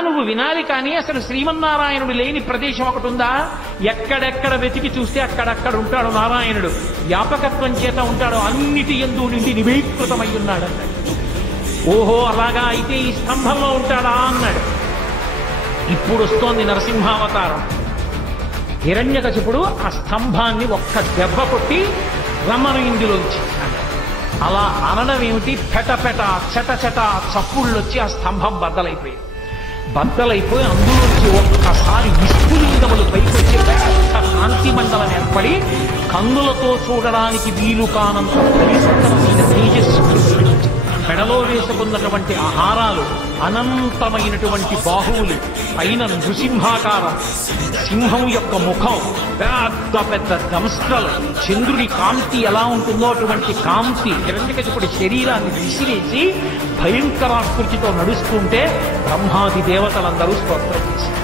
నువ్వు వినాలి కానీ అసలు శ్రీమన్నారాయణుడు లేని ప్రదేశం ఒకటి ఉందా? ఎక్కడెక్కడ వెతికి చూస్తే అక్కడక్కడ ఉంటాడు నారాయణుడు. వ్యాపకత్వం చేత ఉంటాడు, అన్నిటి యందు నుండి నిబీకృతమై ఉన్నాడు అన్నాడు. ఓహో అలాగా, అయితే ఈ స్తంభంలో ఉంటాడా అన్నాడు. ఇప్పుడు వస్తోంది నరసింహావతారం. హిరణ్యకశిపుడు ఆ స్తంభాన్ని ఒక్క దెబ్బ కొట్టి రమ్మను ఇందులోంచి అన్నాడు. అలా అనడం ఏమిటి? పెటపెట చట చట చప్పుళ్ళొచ్చి ఆ స్తంభం బద్దలైపోయింది. బద్దలైపోయి అందులోంచి ఒక్కసారి విస్ఫులింగములు పైకి వచ్చి పెద్ద కాంతి మండలం ఏర్పడి కన్నులతో చూడడానికి వీలు కానంత పవిత్రమైన తేజస్సు, పెడలో వేసుకున్నటువంటి ఆహారాలు, అనంతమైనటువంటి బాహువులు, పైన నృసింహాకారం, సింహం యొక్క ముఖం, పెద్ద పెద్ద దంస్ట్రలు, చంద్రుడి కాంతి ఎలా ఉంటుందో అటువంటి కాంతి హిరణ్యకశిపుడి శరీరాన్ని విసిరేసి భయంకరాకృతితో నడుస్తుంటే బ్రహ్మాది దేవతలందరూ స్తోత్రం చేశారు.